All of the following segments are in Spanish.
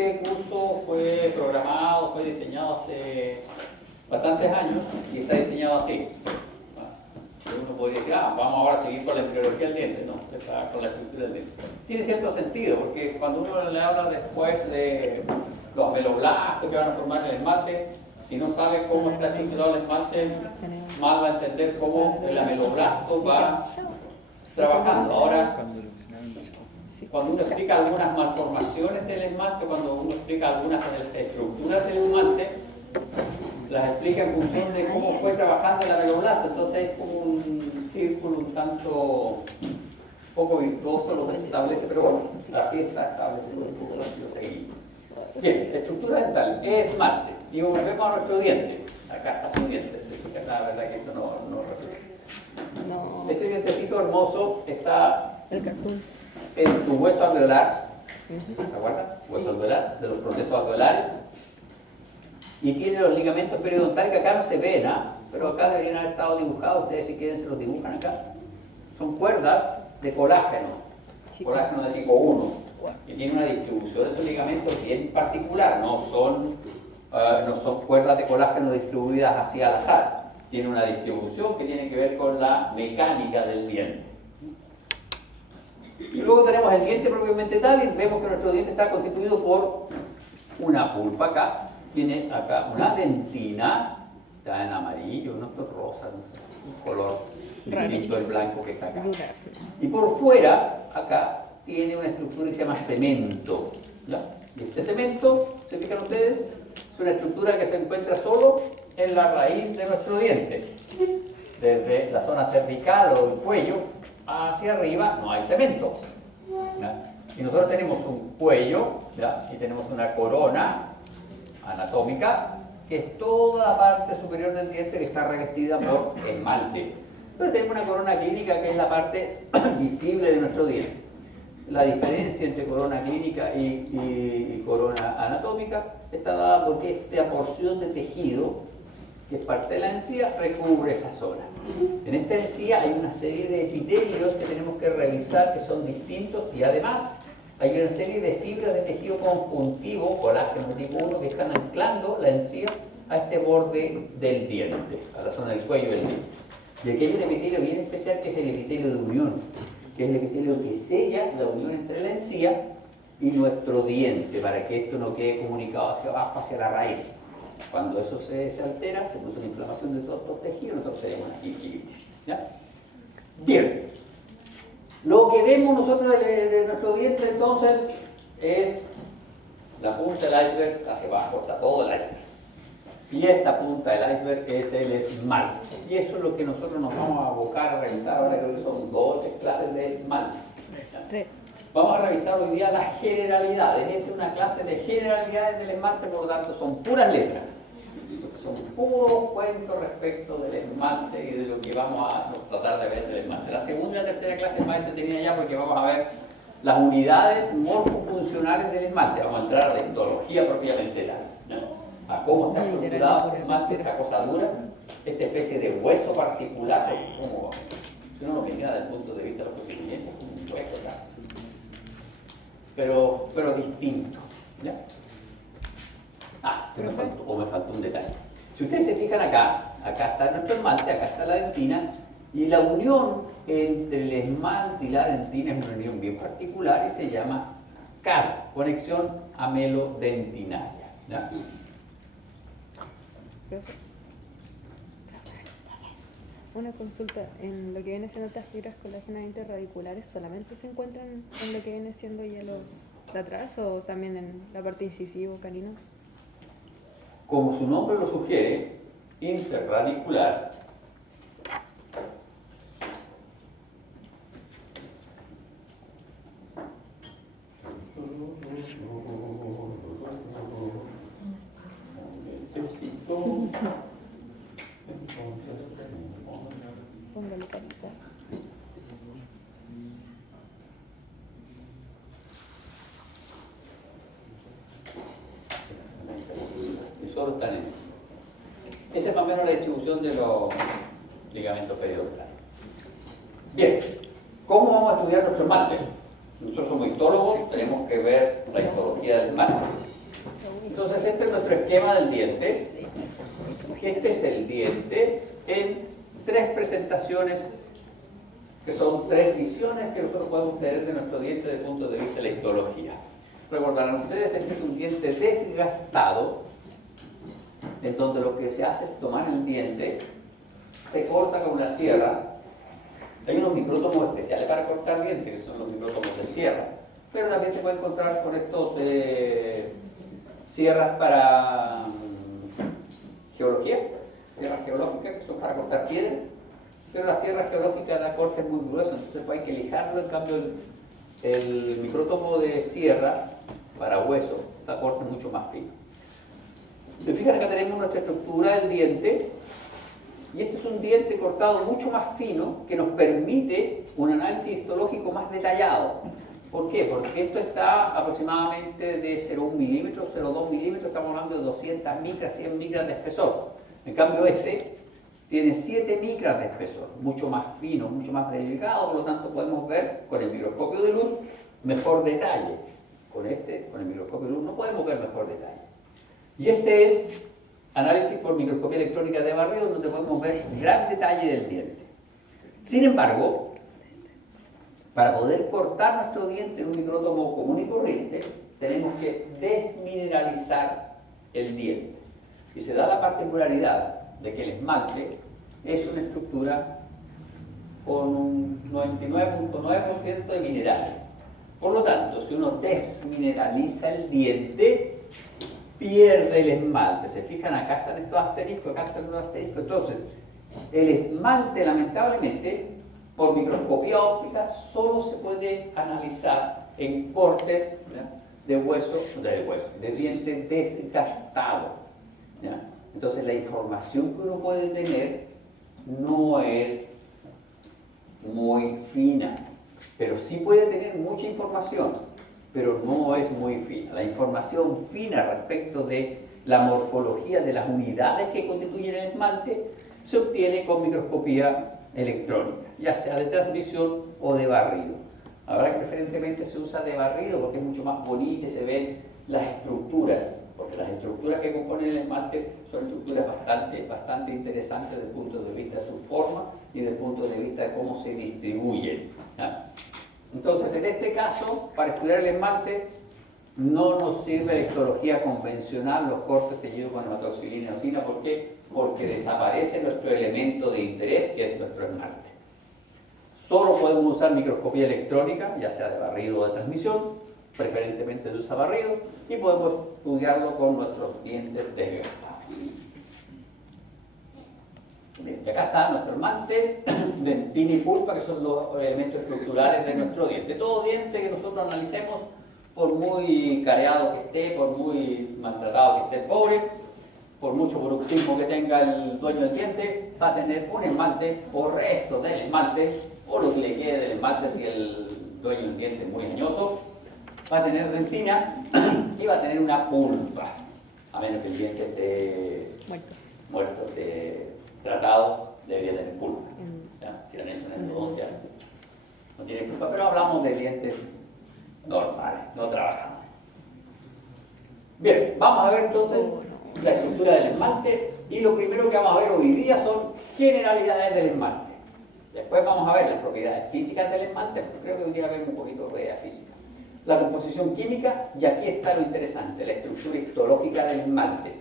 Este curso fue programado, fue diseñado hace bastantes años y está diseñado así. Uno podría decir, vamos ahora a seguir con la embriología del diente, no, está con la estructura del diente. Tiene cierto sentido, porque cuando uno le habla después de los ameloblastos que van a formar el esmalte, si no sabe cómo está estructurado el esmalte, mal va a entender cómo el ameloblasto va trabajando. Ahora, cuando uno explica algunas malformaciones del esmalte, cuando uno explica algunas de las estructuras del esmalte, las explica en función de cómo fue trabajando el ameloblasto. Entonces es como un círculo un tanto poco virtuoso lo que se establece, pero bueno, así está establecido el curso, así lo seguimos. Bien, estructura dental, ¿qué es esmalte? Y volvemos a nuestro diente. Acá está su diente, la verdad que esto no refleja. No. Este dientecito hermoso está en su hueso alveolar, ¿se acuerdan? Hueso alveolar, de los procesos alveolares. Y tiene los ligamentos periodontales que acá no se ven, pero acá deberían haber estado dibujados. Ustedes si quieren se los dibujan acá. Son cuerdas de colágeno, colágeno de tipo 1, y tiene una distribución de esos ligamentos bien particular. No son cuerdas de colágeno distribuidas así al azar. Tiene una distribución que tiene que ver con la mecánica del diente. Y luego tenemos el diente propiamente tal, y vemos que nuestro diente está constituido por una pulpa acá. Tiene acá una dentina, está en amarillo, no es rosa, un color distinto del blanco que está acá. Y por fuera, acá, tiene una estructura que se llama cemento. ¿Ya? Y este cemento, ¿se fijan ustedes? Es una estructura que se encuentra solo en la raíz de nuestro diente. Desde la zona cervical o el cuello hacia arriba no hay cemento. ¿Ya? Y nosotros tenemos un cuello, ¿ya? Y tenemos una corona anatómica, que es toda la parte superior del diente que está revestida por esmalte. Pero tenemos una corona clínica que es la parte visible de nuestro diente. La diferencia entre corona clínica y corona anatómica está dada porque esta porción de tejido, que es parte de la encía, recubre esa zona. En esta encía hay una serie de epitelios que tenemos que revisar, que son distintos, y además hay una serie de fibras de tejido conjuntivo, colágeno tipo 1, que están anclando la encía a este borde del diente, a la zona del cuello del diente. Y aquí hay un epitelio bien especial que es el epitelio de unión, que es el epitelio que sella la unión entre la encía y nuestro diente, para que esto no quede comunicado hacia abajo, hacia la raíz. Cuando eso se altera, se produce una inflamación de todos estos tejidos, nosotros tenemos una gingivitis. ¿Ya? Bien. Lo que vemos nosotros de nuestro diente entonces es la punta del iceberg hacia abajo, está todo el iceberg. Y esta punta del iceberg es el esmalte. Y eso es lo que nosotros nos vamos a abocar a revisar. Ahora creo que son 2 o 3 clases de esmalte. 3. Vamos a revisar hoy día las generalidades. Esta es una clase de generalidades del esmalte, por lo tanto son puras letras. Son puros cuentos respecto del esmalte y de lo que vamos a tratar de ver del esmalte. La segunda y la tercera clase es más entretenida ya porque vamos a ver las unidades morfofuncionales del esmalte. Vamos a entrar a la histología propiamente tal, ¿no? A cómo está estructurado el esmalte, esta cosa dura, esta especie de hueso particular, como si uno lo mira desde el punto de vista de los procedimientos, como un hueso tal. Pero distinto, ¿ya? Me faltó un detalle. Si ustedes se fijan acá está nuestro esmalte, acá está la dentina, y la unión entre el esmalte y la dentina es una unión bien particular y se llama CAD, conexión amelodentinaria. ¿Ya? Una consulta, en lo que viene siendo estas fibras colágenas interradiculares, ¿solamente se encuentran en lo que viene siendo ya los de atrás o también en la parte incisivo canino? Como su nombre lo sugiere, interradicular, Póngale carita. Y solo están en. Esa es más o menos la distribución de los ligamentos periodontales. Bien, ¿cómo vamos a estudiar nuestro esmalte? Nosotros somos histólogos, tenemos que ver la histología del esmalte. Entonces este es nuestro esquema del diente. Este es el diente en 3 presentaciones, que son 3 visiones que nosotros podemos tener de nuestro diente desde el punto de vista de la histología. Recordarán ustedes, este es un diente desgastado, en donde lo que se hace es tomar el diente, se corta con una sierra. Hay unos micrótomos especiales para cortar dientes, que son los micrótomos de sierra, pero también se puede encontrar con estos sierras para geología, sierras geológicas que son para cortar piedra, pero la sierra geológica da cortes muy gruesos, entonces hay que lijarlo. En cambio el micrótomo de sierra para hueso da cortes mucho más finos. Se fijan, acá tenemos nuestra estructura del diente, y este es un diente cortado mucho más fino que nos permite un análisis histológico más detallado. ¿Por qué? Porque esto está aproximadamente de 0,1 milímetros, 0,2 milímetros, estamos hablando de 200 micras, 100 micras de espesor. En cambio este tiene 7 micras de espesor, mucho más fino, mucho más delgado, por lo tanto podemos ver con el microscopio de luz mejor detalle. Con el microscopio de luz no podemos ver mejor detalle. Y este es análisis por microscopía electrónica de barrido, donde podemos ver gran detalle del diente. Sin embargo, para poder cortar nuestro diente en un micrótomo común y corriente, tenemos que desmineralizar el diente. Y se da la particularidad de que el esmalte es una estructura con un 99.9% de minerales. Por lo tanto, si uno desmineraliza el diente, pierde el esmalte. Se fijan, acá están estos asteriscos, acá están los asteriscos. Entonces, el esmalte, lamentablemente, por microscopía óptica, solo se puede analizar en cortes, ¿ya?, de diente desgastado, ¿ya? Entonces, la información que uno puede tener no es muy fina, pero sí puede tener mucha información, pero no es muy fina. La información fina respecto de la morfología de las unidades que constituyen el esmalte se obtiene con microscopía electrónica, ya sea de transmisión o de barrido. Ahora que preferentemente se usa de barrido porque es mucho más bonito y se ven las estructuras, porque las estructuras que componen el esmalte son estructuras bastante interesantes desde el punto de vista de su forma y desde el punto de vista de cómo se distribuyen, ¿ya? Entonces, en este caso, para estudiar el esmalte, no nos sirve la histología convencional, los cortes teñidos con hematoxilina y eosina. ¿Por qué? Porque desaparece nuestro elemento de interés, que es nuestro esmalte. Solo podemos usar microscopía electrónica, ya sea de barrido o de transmisión, preferentemente se usa barrido, y podemos estudiarlo con nuestros dientes desgastados. Bien, y acá está nuestro esmalte, dentina y pulpa, que son los elementos estructurales de nuestro diente. Todo diente que nosotros analicemos, por muy careado que esté, por muy maltratado que esté el pobre, por mucho bruxismo que tenga el dueño del diente, va a tener un esmalte o resto del esmalte, o lo que le quede del esmalte si el dueño del diente es muy añoso, va a tener dentina y va a tener una pulpa, a menos que el diente esté muerto, esté tratado, debería tener pulpa. ¿Ya? Si la han hecho una endodoncia, no tiene pulpa, pero hablamos de dientes normales, no trabajamos. Bien, vamos a ver entonces la estructura del esmalte, y lo primero que vamos a ver hoy día son generalidades del esmalte. Después vamos a ver las propiedades físicas del esmalte, pero creo que hoy día vemos un poquito de propiedad física. La composición química, y aquí está lo interesante, la estructura histológica del esmalte.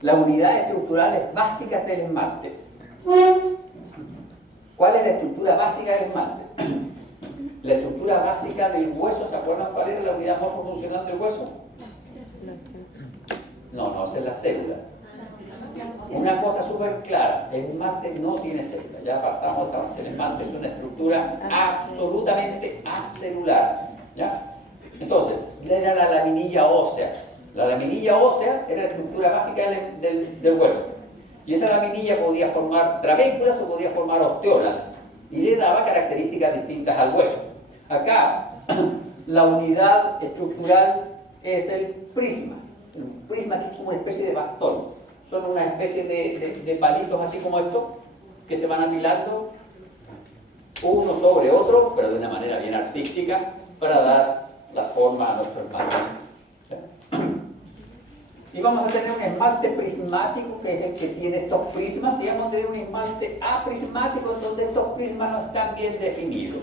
Las unidades estructurales básicas del esmalte. ¿Cuál es la estructura básica del esmalte? La estructura básica del hueso, ¿se acuerdan cuál es la unidad morfofuncional del hueso? No, esa es la célula. Una cosa súper clara, el esmalte no tiene célula, ya apartamos esa base. El esmalte es una estructura absolutamente acelular, ¿ya? Entonces, era la laminilla ósea. La laminilla ósea era la estructura básica del hueso. Y esa laminilla podía formar trabéculas o podía formar osteolas, y le daba características distintas al hueso. Acá, la unidad estructural es el prisma. Un prisma que es como una especie de bastón. Son una especie de palitos así como estos, que se van apilando uno sobre otro, pero de una manera bien artística, para dar la forma a nuestro esmalte. vamos a tener un esmalte prismático, que es el que tiene estos prismas, y vamos a tener un esmalte aprismático, donde estos prismas no están bien definidos.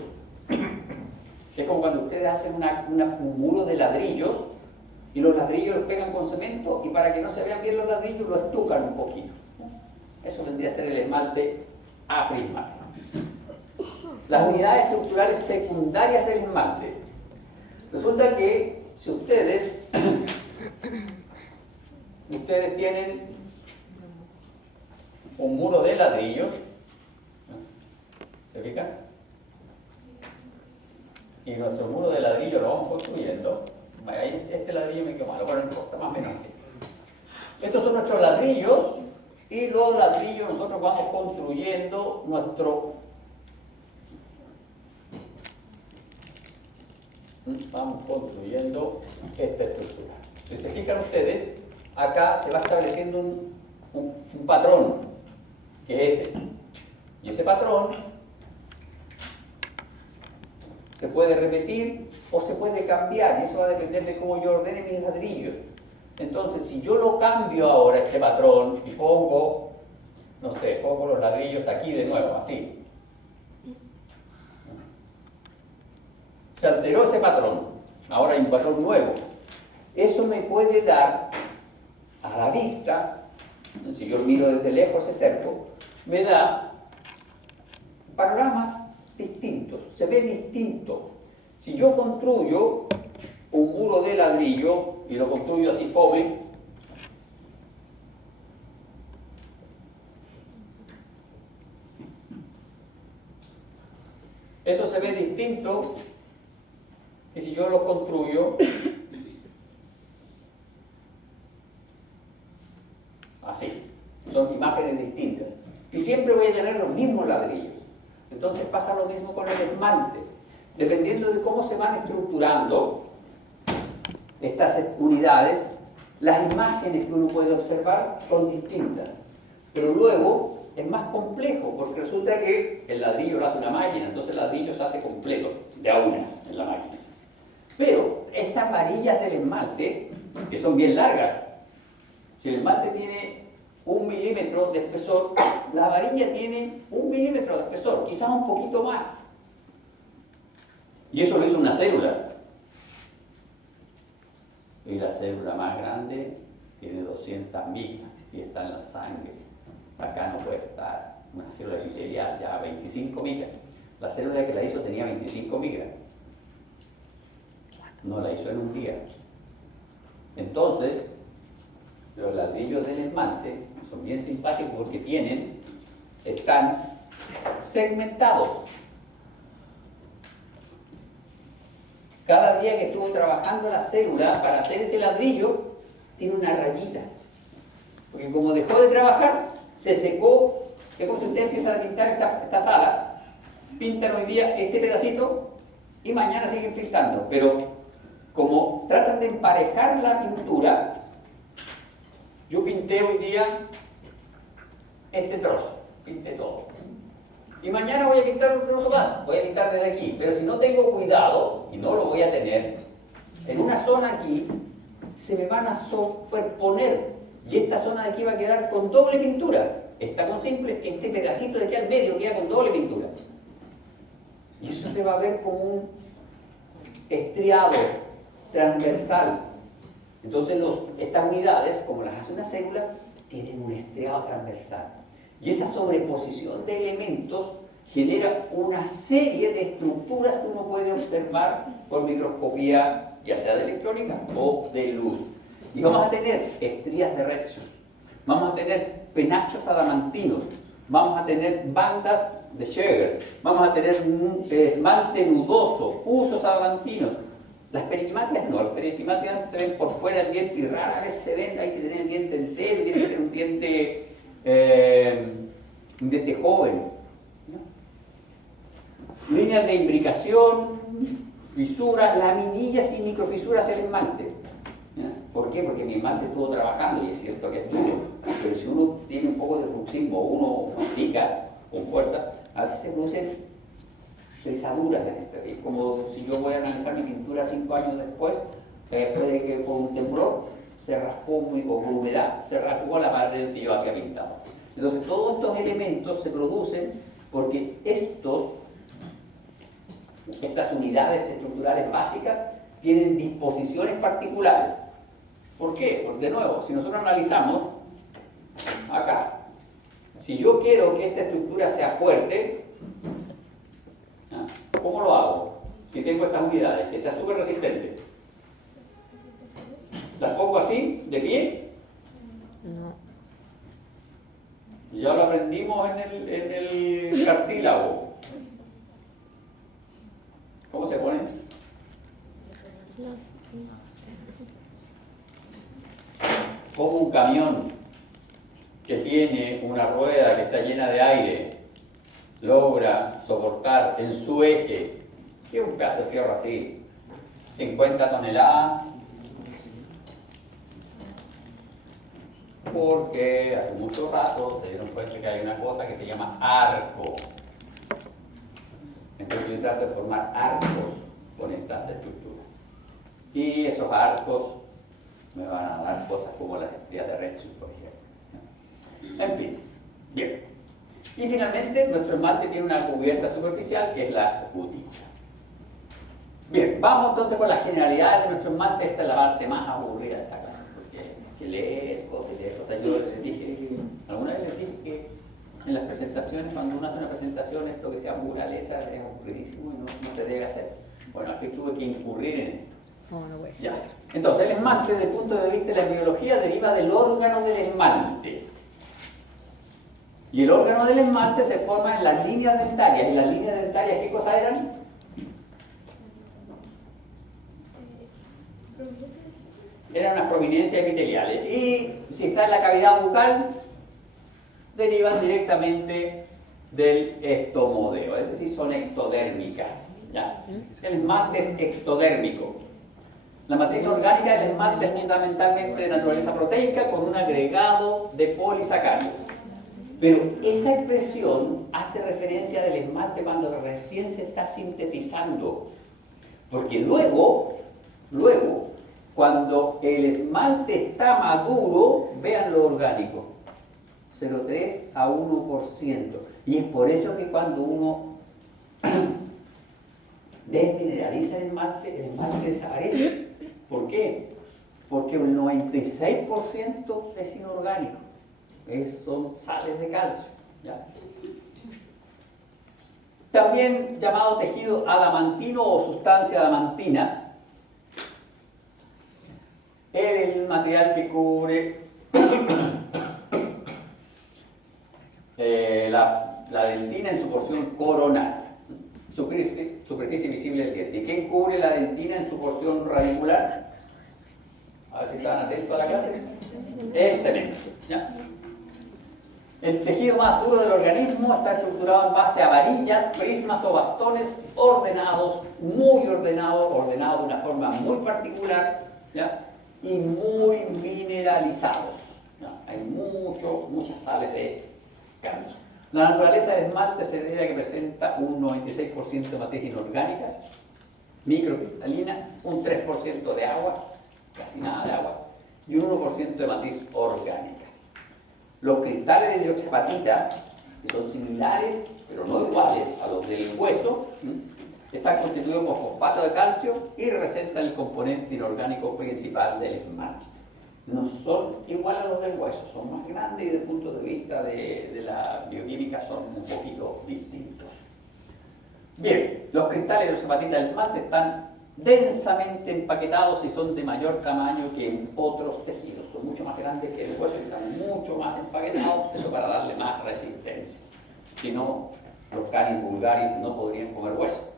Es como cuando ustedes hacen un muro de ladrillos, y los ladrillos los pegan con cemento, y para que no se vean bien los ladrillos, los estucan un poquito. Eso vendría a ser el esmalte aprismático. Las unidades estructurales secundarias del esmalte. Resulta que si ustedes tienen un muro de ladrillos, ¿se fijan? Y nuestro muro de ladrillo lo vamos construyendo. Este ladrillo me quedó malo, bueno, no importa, más o menos así. Estos son nuestros ladrillos, y los ladrillos nosotros vamos construyendo vamos construyendo esta estructura. Si se fijan ustedes, acá se va estableciendo un patrón, que es ese. Y ese patrón se puede repetir o se puede cambiar, y eso va a depender de cómo yo ordene mis ladrillos. Entonces, si yo lo cambio ahora, este patrón, y pongo, no sé, pongo los ladrillos aquí de nuevo, así. Se alteró ese patrón, ahora hay un patrón nuevo. Eso me puede dar a la vista, si yo miro desde lejos ese cerco, me da panoramas distintos, se ve distinto. Si yo construyo un muro de ladrillo y lo construyo así fome, eso se ve distinto que si yo lo construyo así. Son imágenes distintas. Y siempre voy a tener los mismos ladrillos. Entonces pasa lo mismo con el esmalte. Dependiendo de cómo se van estructurando estas unidades, las imágenes que uno puede observar son distintas. Pero luego es más complejo, porque resulta que el ladrillo lo hace una máquina, entonces el ladrillo se hace completo, de a una en la máquina. Pero estas varillas del esmalte, que son bien largas, si el esmalte tiene 1 milímetro de espesor, la varilla tiene 1 milímetro de espesor, quizás un poquito más. Y eso lo hizo una célula. Y la célula más grande tiene 200 micras y está en la sangre. Acá no puede estar. Una célula epitelial ya 25 micras. La célula que la hizo tenía 25 micras. No la hizo en un día. Entonces, los ladrillos del esmalte son bien simpáticos porque están segmentados. Cada día que estuvo trabajando la célula para hacer ese ladrillo, tiene una rayita. Porque como dejó de trabajar, se secó. Es como si ustedes empiezan a pintar esta sala, pintan hoy día este pedacito y mañana siguen pintando. Pero como tratan de emparejar la pintura, yo pinté hoy día este trozo, pinté todo. Y mañana voy a pintar un trozo más, voy a pintar desde aquí. Pero si no tengo cuidado, y no lo voy a tener, en una zona aquí se me van a superponer. Y esta zona de aquí va a quedar con doble pintura. Está con simple, este pedacito de aquí al medio queda con doble pintura. Y eso se va a ver como un estriado transversal. Entonces estas unidades, como las hace una célula, tienen un estriado transversal. Y esa sobreposición de elementos genera una serie de estructuras que uno puede observar por microscopía, ya sea de electrónica o de luz. Y vamos a tener estrías de Redshift, vamos a tener penachos adamantinos, vamos a tener bandas de Scheger, vamos a tener esmalte nudoso, usos adamantinos. Las periquimatias no, las periquimatias se ven por fuera del diente y rara vez se ven, hay que tener el diente entero, tiene que ser un diente joven. ¿No? Líneas de imbricación, fisuras, laminillas y microfisuras del esmalte. ¿Ya? ¿Por qué? Porque mi esmalte estuvo trabajando y es cierto que es duro, pero si uno tiene un poco de bruxismo o uno pica con fuerza, a veces se producen pesaduras en este. Es como si yo voy a analizar mi pintura 5 años después, puede que por un temblor se rascó o por humedad, se rasgó la pared que yo había pintado. Entonces todos estos elementos se producen porque estas unidades estructurales básicas tienen disposiciones particulares. ¿Por qué? Porque de nuevo, si nosotros analizamos acá, si yo quiero que esta estructura sea fuerte, ¿cómo lo hago? Si tengo estas unidades, que sea súper resistente. ¿Las pongo así, de pie? No. Ya lo aprendimos en el cartílago. ¿Cómo se pone? Como un camión que tiene una rueda que está llena de aire logra soportar en su eje, que es un pedazo de fierro así, 50 toneladas, porque hace mucho rato se dieron cuenta que hay una cosa que se llama arco. Entonces yo trato de formar arcos con estas estructuras. Y esos arcos me van a dar cosas como las estrellas de Redshift, por ejemplo. En fin, bien. Y finalmente nuestro esmalte tiene una cubierta superficial que es la botilla. Bien, vamos entonces con las generalidades de nuestro esmalte. Esta es la parte más aburrida de esta clase, porque hay que leer cosas. Yo les dije, alguna vez les dije que en las presentaciones, cuando uno hace una presentación, esto que sea pura letra es aburridísimo y no se debe hacer. Bueno, aquí tuve que incurrir en esto. No puede ser. Ya. Entonces, el esmalte, desde el punto de vista de la biología, deriva del órgano del esmalte. Y el órgano del esmalte se forma en las líneas dentarias. ¿Y las líneas dentarias qué cosa eran? Eran unas prominencias epiteliales. Y si está en la cavidad bucal, derivan directamente del estomodeo, es decir, son ectodérmicas. ¿Ya? El esmalte es ectodérmico. La matriz orgánica del esmalte es fundamentalmente de naturaleza proteica con un agregado de polisacáridos. Pero esa expresión hace referencia del esmalte cuando recién se está sintetizando. Porque luego, cuando el esmalte está maduro, vean lo orgánico, 0,3 a 1%. Y es por eso que cuando uno desmineraliza el esmalte desaparece. ¿Por qué? Porque el 96% es inorgánico. Son sales de calcio. ¿Ya? También llamado tejido adamantino o sustancia adamantina, el material que cubre la dentina en su porción coronal, superficie visible del diente. ¿Y quién cubre la dentina en su porción radicular? A ver si están atentos a la clase. El cemento. ¿Ya? El tejido más duro del organismo está estructurado en base a varillas, prismas o bastones ordenados, muy ordenados de una forma muy particular, ¿ya? Y muy mineralizados. ¿Ya? Hay muchas sales de calcio. La naturaleza del esmalte se debe a que presenta un 96% de materia inorgánica, microcristalina, un 3% de agua, casi nada de agua, y un 1% de matriz orgánica. Los cristales de hidroxiapatita, que son similares, pero no iguales a los del hueso, están constituidos por fosfato de calcio y representan el componente inorgánico principal del esmalte. No son iguales a los del hueso, son más grandes y desde el punto de vista de la bioquímica son un poquito distintos. Bien, los cristales de hidroxiapatita del esmalte están densamente empaquetados y son de mayor tamaño que en otros tejidos. Son mucho más grandes que el hueso y están mucho más empaquetados, eso para darle más resistencia. Si no, los canis vulgaris no podrían comer hueso.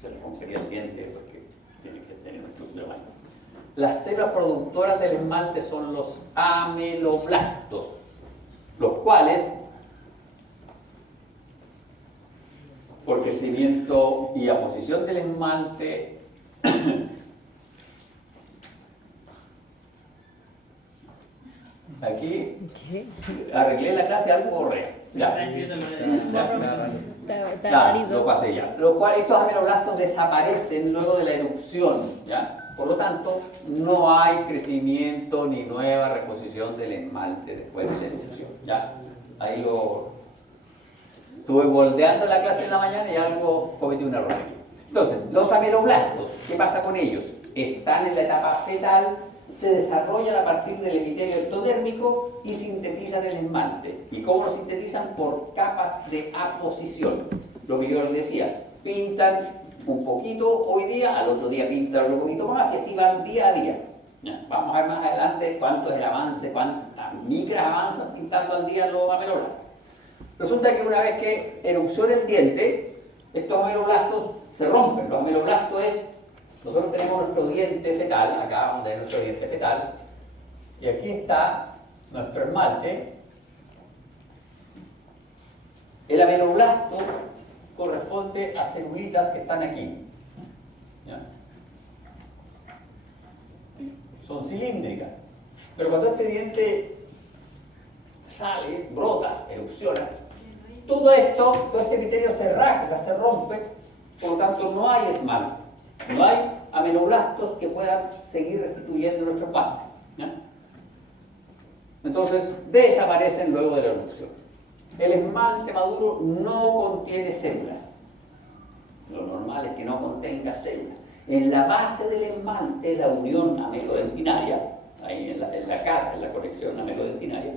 Se les rompería el diente porque tienen que tener un estructura mayor. Las células productoras del esmalte son los ameloblastos, los cuales, por crecimiento y aposición del esmalte, aquí arreglé la clase algo correcto. Ya, lo pasé ya. Lo cual, estos ameloblastos desaparecen luego de la erupción, ¿ya? Por lo tanto, no hay crecimiento ni nueva reposición del esmalte después de la erupción. Ya, ahí lo estuve moldeando la clase en la mañana y algo cometí un error. Entonces, los ameloblastos, ¿qué pasa con ellos? Están en la etapa fetal, se desarrollan a partir del epitelio ectodérmico y sintetizan el esmalte. ¿Y cómo lo sintetizan? Por capas de aposición. Lo que yo les decía, pintan un poquito hoy día, al otro día pintan un poquito más y así van día a día. Ya, vamos a ver más adelante cuánto es el avance, cuántas micras avanzan pintando al día los ameloblastos. Resulta que una vez que erupciona el diente, estos ameloblastos se rompen. Los ameloblastos es, nosotros tenemos nuestro diente fetal, acá vamos a tener nuestro diente fetal, y aquí está nuestro esmalte. El ameloblasto corresponde a celulitas que están aquí. ¿Ya? Son cilíndricas. Pero cuando este diente sale, brota, erupciona, todo esto, todo este epitelio se rasga, se rompe, por lo tanto no hay esmalte, no hay ameloblastos que puedan seguir restituyendo nuestro esmalte. ¿Ya? Entonces desaparecen luego de la erupción. El esmalte maduro no contiene células. Lo normal es que no contenga células. En la base del esmalte, la unión amelodentinaria, ahí en la conexión amelodentinaria,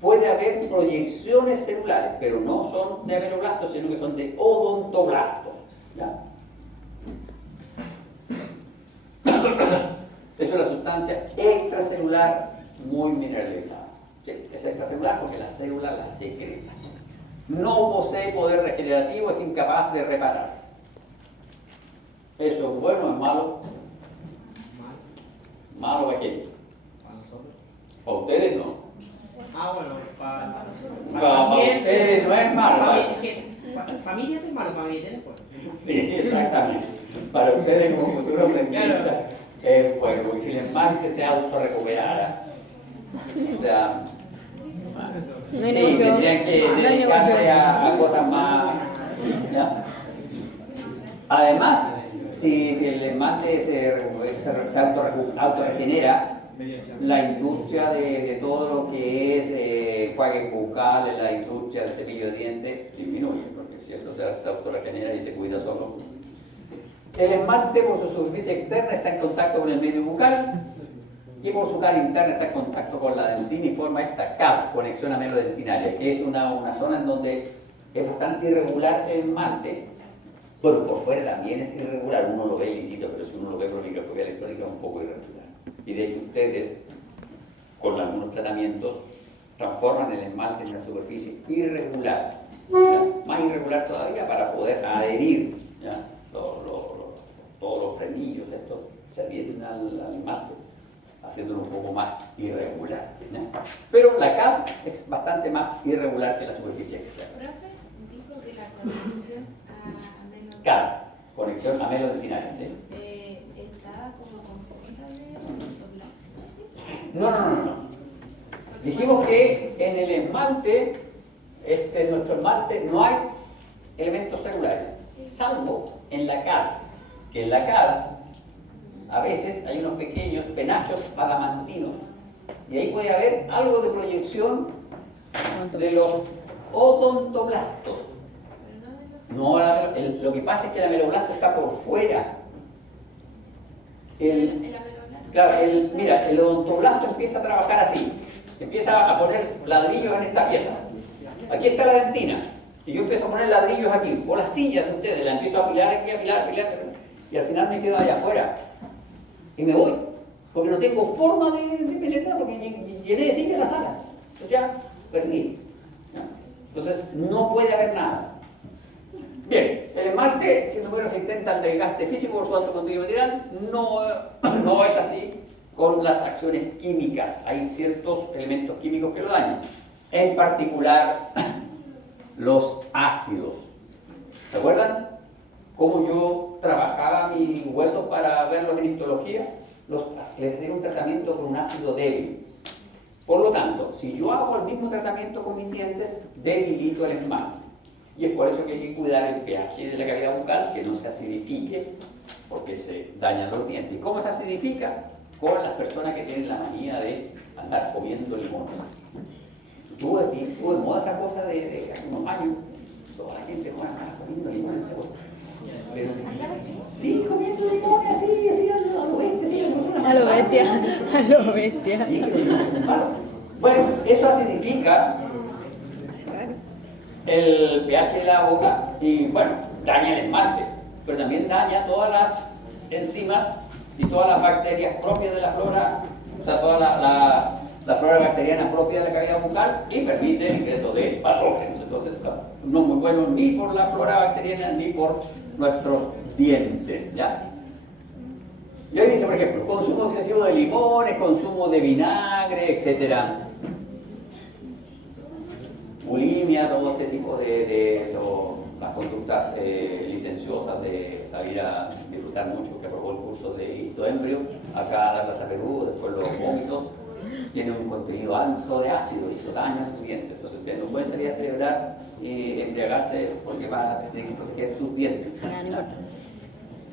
puede haber proyecciones celulares, pero no son de ameloblastos, sino que son de odontoblastos. ¿Ya? Es una sustancia extracelular muy mineralizada. ¿Sí? Es extracelular porque la célula la secreta. No posee poder regenerativo, es incapaz de repararse. ¿Eso es bueno o es malo? ¿Malo para quién? Para nosotros. Para ustedes no. Bueno, para ustedes no es malo. Para mí es malo, para mí es bueno. Sí, exactamente. Para ustedes como futuros dentistas es bueno, porque si el esmalte se autorrecuperara, o sea, No hay sí, negocio. tendrían que No hay dedicarse negocio. a cosas más. ¿Ya? Además, si el esmalte se autorregenera, la industria de todo lo que es enjuagues bucales, la industria del cepillo de dientes disminuye, porque si esto se autorregenera y se cuida solo. El esmalte por su superficie externa está en contacto con el medio bucal y por su cara interna está en contacto con la dentina y forma esta CAP, conexión amelodentinaria, que es una zona en donde es bastante irregular el esmalte. Bueno, por fuera también es irregular, uno lo ve lisito, pero si uno lo ve por microscopía electrónica es un poco irregular. Y de hecho ustedes, con algunos tratamientos, transforman el esmalte en una superficie irregular, ¿ya? Más irregular todavía para poder adherir, ¿ya? Todos los frenillos, estos se adhieren al esmalte, haciéndolo un poco más irregular, ¿ya? Pero la CAP es bastante más irregular que la superficie externa. Profe, dijo que la conexión a CAP, conexión amelodentinaria, ¿sí? estaba como compuesta de odontoblastos. No. Dijimos que en el esmalte, nuestro esmalte, no hay elementos celulares, salvo en la cara, que en la cara a veces hay unos pequeños penachos adamantinos y ahí puede haber algo de proyección de los odontoblastos. No, lo que pasa es que el ameloblasto está por fuera. Claro, mira, el odontoblasto empieza a trabajar así. Empieza a poner ladrillos en esta pieza. Aquí está la dentina. Y yo empiezo a poner ladrillos aquí. O las sillas de ustedes. La empiezo a apilar aquí, apilar. Y al final me quedo allá afuera. Y me voy. Porque no tengo forma de penetrar. Porque llené de sillas la sala. Entonces ya perdí. ¿Ya? Entonces no puede haber nada. Bien, el esmalte, si número se intenta el desgaste físico por su alto contenido material, no es así con las acciones químicas. Hay ciertos elementos químicos que lo dañan. En particular, los ácidos. ¿Se acuerdan cómo yo trabajaba mis huesos para verlos en histología? Les hacía un tratamiento con un ácido débil. Por lo tanto, si yo hago el mismo tratamiento con mis dientes, debilito el esmalte. Y es por eso que hay que cuidar el pH de la cavidad bucal, que no se acidifique, porque se dañan los dientes. ¿Y cómo se acidifica? Con las personas que tienen la manía de andar comiendo limones. Tuvo de moda esa cosa de hace unos años, toda la gente comiendo limones, ¿se acuerdan? Pero, sí, comiendo limones, así, a lo bestia, sí, A lo bestia, a lo bestia. sí, que malo. Bueno, eso acidifica el pH de la boca y, bueno, daña el esmalte, pero también daña todas las enzimas y todas las bacterias propias de la flora, o sea, toda la flora bacteriana propia de la cavidad bucal y permite el ingreso de patógenos. Entonces, no es muy bueno ni por la flora bacteriana ni por nuestros dientes, ¿ya? Y ahí dice, por ejemplo, consumo excesivo de limones, consumo de vinagre, etcétera. Bulimia, todo este tipo de las conductas licenciosas de salir a disfrutar mucho, que aprobó el curso de histoembrio, acá en la Plaza Perú, después los vómitos, tiene un contenido alto de ácido y eso daña a tus dientes. Entonces ustedes no pueden salir a celebrar y embriagarse porque van a tener que proteger sus dientes. No importa.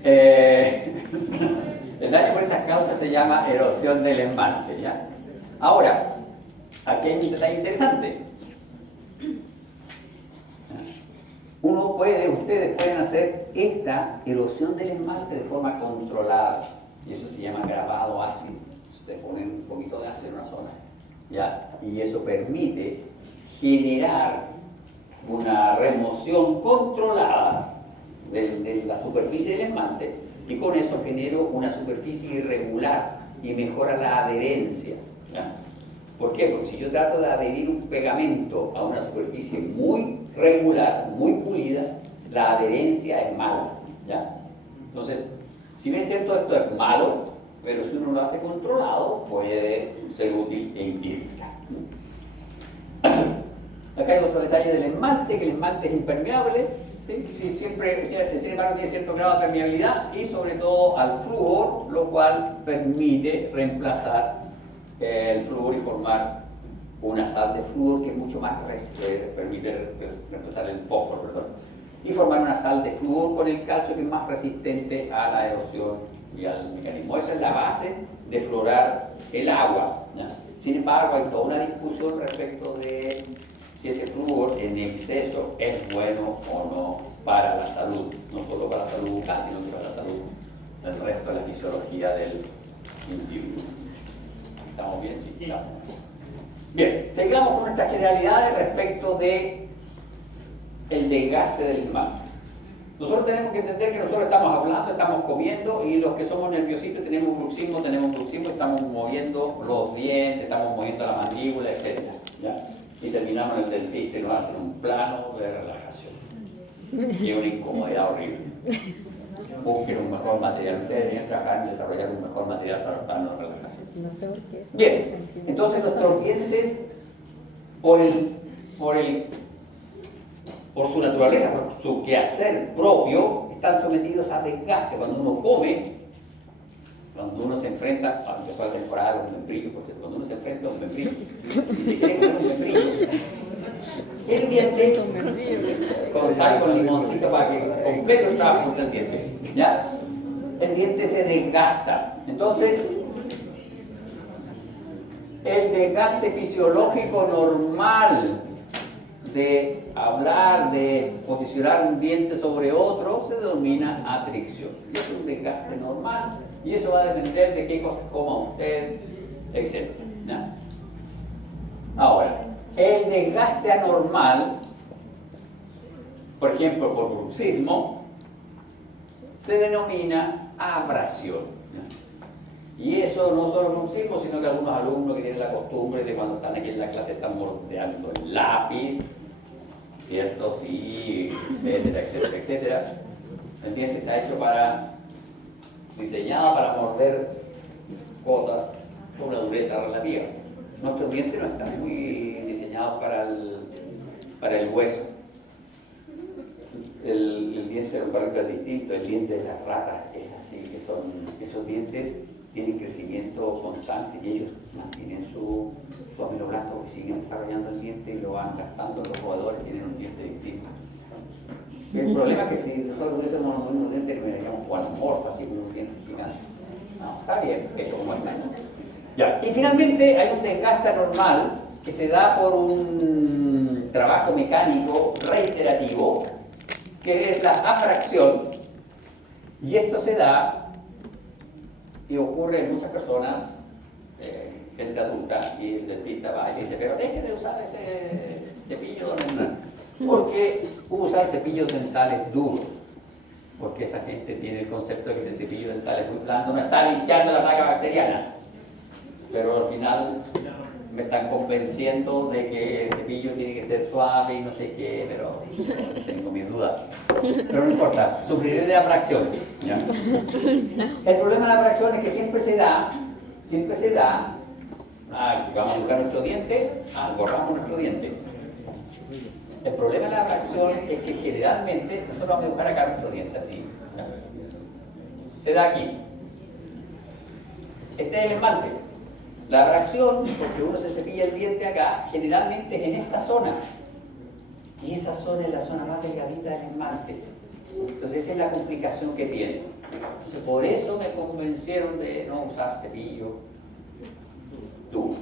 El daño por estas causas se llama erosión del esmalte, ¿ya? Ahora, aquí hay un detalle interesante. Ustedes pueden hacer esta erosión del esmalte de forma controlada y eso se llama grabado ácido. Ustedes ponen un poquito de ácido en una zona, ¿ya? Y eso permite generar una remoción controlada de la superficie del esmalte y con eso genero una superficie irregular y mejora la adherencia, ¿ya? ¿Por qué? Porque si yo trato de adherir un pegamento a una superficie muy regular, muy pulida, la adherencia es mala, ¿ya? Entonces, si bien es cierto, esto es malo, pero si uno lo hace controlado, puede ser útil en química. Acá hay otro detalle del esmalte, que el esmalte es impermeable, ¿sí? Sin embargo tiene cierto grado de permeabilidad y sobre todo al flúor, lo cual permite reemplazar el flúor y formar una sal de flúor que es mucho más permite reemplazar el fósforo, perdón, y formar una sal de flúor con el calcio que es más resistente a la erosión y al mecanismo. Esa es la base de fluorar el agua, ¿ya? Sin embargo, hay toda una discusión respecto de si ese flúor en exceso es bueno o no para la salud, no solo para la salud bucal, sino que para la salud del resto de la fisiología del individuo. ¿Estamos bien? Sí, estamos. Bien, sigamos con nuestras generalidades respecto de el desgaste del esmalte. Nosotros tenemos que entender que nosotros estamos hablando, estamos comiendo y los que somos nerviositos tenemos bruxismo, estamos moviendo los dientes, estamos moviendo la mandíbula, etc. ¿Ya? Y terminamos en el dentista y nos hacen un plano de relajación. Y es una incomodidad horrible. Busquen un mejor material, ustedes deberían trabajar en desarrollar un mejor material para el plano de relajación. No sé por qué. Bien, entonces nuestros dientes, por su naturaleza, por su quehacer propio, están sometidos a desgaste. Cuando uno come, cuando uno se enfrenta, cuando empezó la temporada de los membrillos, por cierto, cuando uno se enfrenta a un membrillo y se quiere comer un membrillo, el diente con sal y con limoncito para que complete el trabajo del diente, ¿ya? El diente se desgasta. Entonces, el desgaste fisiológico normal de hablar, de posicionar un diente sobre otro, se denomina atricción. Es un desgaste normal y eso va a depender de qué cosas coma usted, etc. ¿Ya? Ahora, el desgaste anormal, por ejemplo, por bruxismo, se denomina abrasión. ¿Ya? Y eso no solo bruxismo, sino que algunos alumnos que tienen la costumbre de cuando están aquí en la clase están mordeando el lápiz, ¿cierto? Sí, etcétera, etcétera, etcétera. El diente está hecho diseñado para morder cosas con una dureza relativa. Nuestros dientes no están muy diseñados para el hueso. El diente de los perritos es distinto, el diente de las ratas es así, esos dientes tienen crecimiento constante y ellos mantienen su aminoblasto que siguen desarrollando el diente y lo van gastando. Los jugadores tienen un diente distinto. El problema es que si nosotros tuviésemos los mismos dientes, terminaríamos con almorzo, así como un diente gigante. No, está bien, eso como es menos. Ya, y finalmente hay un desgaste anormal que se da por un trabajo mecánico reiterativo, que es la afracción, y esto se da y ocurre en muchas personas, gente adulta, y el dentista va y dice, pero deje de usar ese cepillo dental, porque usan cepillos dentales duros, porque esa gente tiene el concepto de que ese cepillo dental es muy blando, no está limpiando la placa bacteriana, pero al final me están convenciendo de que el cepillo tiene que ser suave y no sé qué, pero tengo mis dudas. Pero no importa, sufriré de afracción, ¿ya? El problema de la afracción es que siempre se da, vamos a buscar nuestro diente, borramos nuestro diente. El problema de la afracción es que generalmente nosotros vamos a buscar acá nuestro diente, así, ¿ya? Se da aquí. Este es el esmalte. La abracción, porque uno se cepilla el diente acá, generalmente es en esta zona. Y esa zona es la zona más delgadita del esmalte. Entonces esa es la complicación que tiene. Entonces por eso me convencieron de no usar cepillo duro.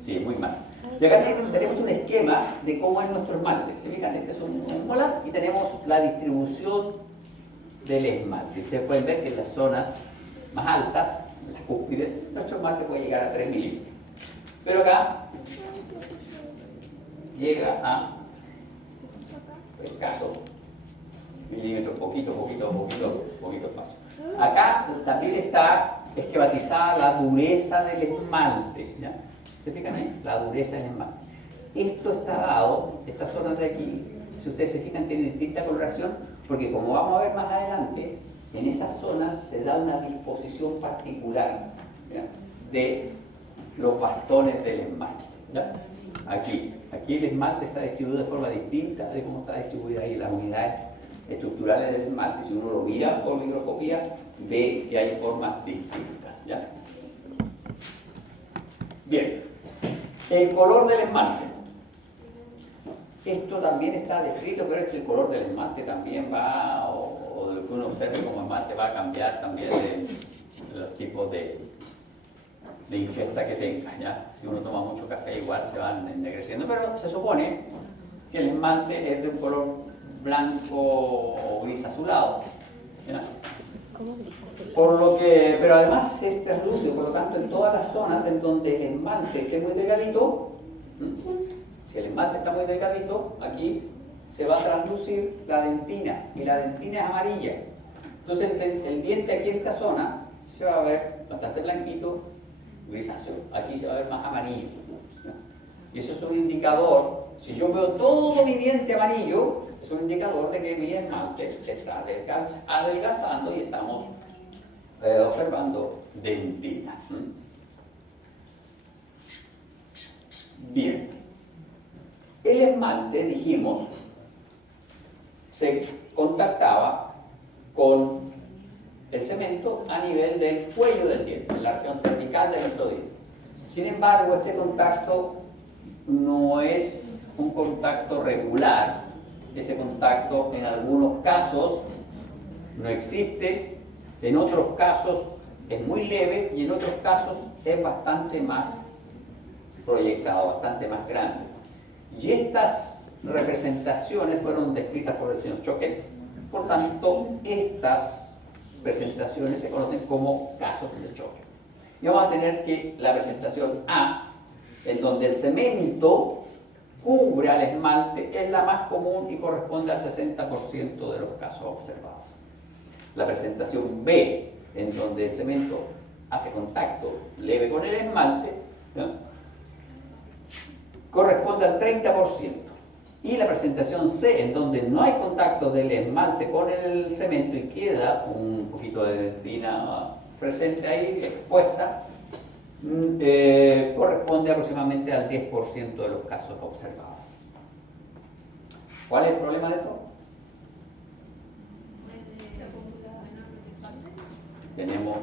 Sí, muy mal. Y acá tenemos un esquema de cómo es nuestro esmalte. ¿Se fijan? Este es un molar y tenemos la distribución del esmalte. Ustedes pueden ver que en las zonas más altas, las cúspides, nuestro esmalte puede llegar a 3 milímetros. Pero acá llega a escasos milímetros, poquito espacio. Acá también está esquematizada la dureza del esmalte, ¿ya? ¿Se fijan ahí? La dureza del esmalte. Esto está dado, estas zonas de aquí, si ustedes se fijan, tienen distinta coloración, porque como vamos a ver más adelante, en esas zonas se da una disposición particular, ¿ya?, de los bastones del esmalte, ¿ya? Aquí el esmalte está distribuido de forma distinta de cómo está distribuida ahí las unidades estructurales del esmalte. Si uno lo mira por microscopía, ve que hay formas distintas, ¿ya? Bien, el color del esmalte. Esto también está descrito, pero el color del esmalte también va, o de lo que uno observe como esmalte, va a cambiar también de los tipos de ingesta que tenga, ¿ya? Si uno toma mucho café igual se van ennegreciendo, pero se supone que el esmalte es de un color blanco o gris azulado, ¿ya? ¿Cómo gris azulado? Por lo que, pero además es translúcido, por lo tanto en todas las zonas en donde el esmalte esté muy delgadito, si el esmalte está muy delgadito, aquí se va a translucir la dentina, y la dentina es amarilla. Entonces el diente aquí en esta zona se va a ver bastante blanquito, grisáceo. Aquí se va a ver más amarillo, ¿no? Y eso es un indicador. Si yo veo todo mi diente amarillo, es un indicador de que mi esmalte se está adelgazando y estamos observando dentina. Bien. El esmalte, dijimos, se contactaba con el cemento a nivel del cuello del diente, en la región cervical de nuestro diente. Sin embargo, este contacto no es un contacto regular. Ese contacto en algunos casos no existe, en otros casos es muy leve y en otros casos es bastante más proyectado, bastante más grande. Y estas representaciones fueron descritas por el señor Choquet. Por tanto, estas presentaciones se conocen como casos de choque. Y vamos a tener que la presentación A, en donde el cemento cubre al esmalte, es la más común y corresponde al 60% de los casos observados. La presentación B, en donde el cemento hace contacto leve con el esmalte, ¿no?, corresponde al 30%. Y la presentación C, en donde no hay contacto del esmalte con el cemento y queda un poquito de dentina presente ahí, expuesta, corresponde aproximadamente al 10% de los casos observados. ¿Cuál es el problema de esto?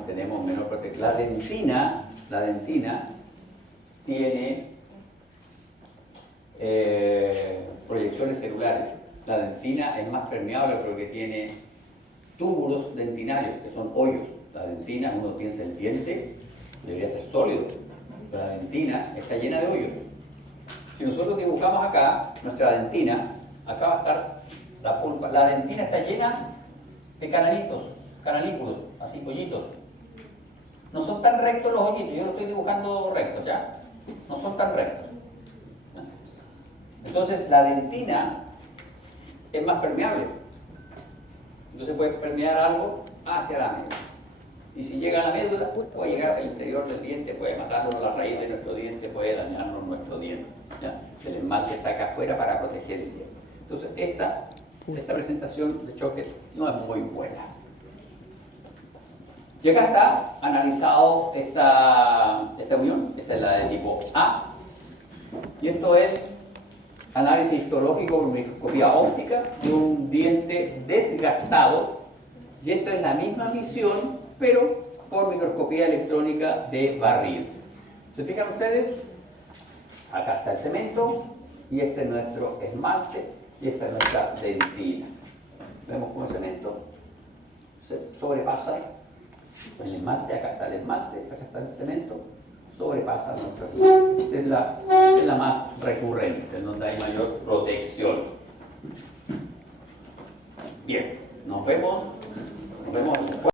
Tenemos menor protección. La dentina tiene proyecciones celulares. La dentina es más permeable porque tiene túbulos dentinarios, que son hoyos. La dentina, uno piensa el diente, debería ser sólido. Pero la dentina está llena de hoyos. Si nosotros dibujamos acá nuestra dentina, acá va a estar la pulpa. La dentina está llena de canalitos, canalículos, así hoyitos. No son tan rectos los hoyitos, yo lo estoy dibujando rectos ya. No son tan rectos. Entonces la dentina es más permeable. Entonces puede permear algo hacia la médula. Y si llega a la médula, puede llegar hacia el interior del diente, puede matarnos la raíz de nuestro diente, puede dañarnos nuestro diente. ¿Ya? El esmalte está acá afuera para proteger el diente. Entonces esta presentación de choque no es muy buena. Y acá está analizado esta unión, esta es la de tipo A. Y esto es análisis histológico con microscopía óptica de un diente desgastado. Y esta es la misma visión, pero por microscopía electrónica de barrido. ¿Se fijan ustedes? Acá está el cemento, y este es nuestro esmalte, y esta es nuestra dentina. Vemos cómo el cemento se sobrepasa el esmalte, acá está el esmalte, acá está el cemento, sobrepasa nuestro esmalte. Esta es la más recurrente, en donde hay mayor protección. Bien, nos vemos después.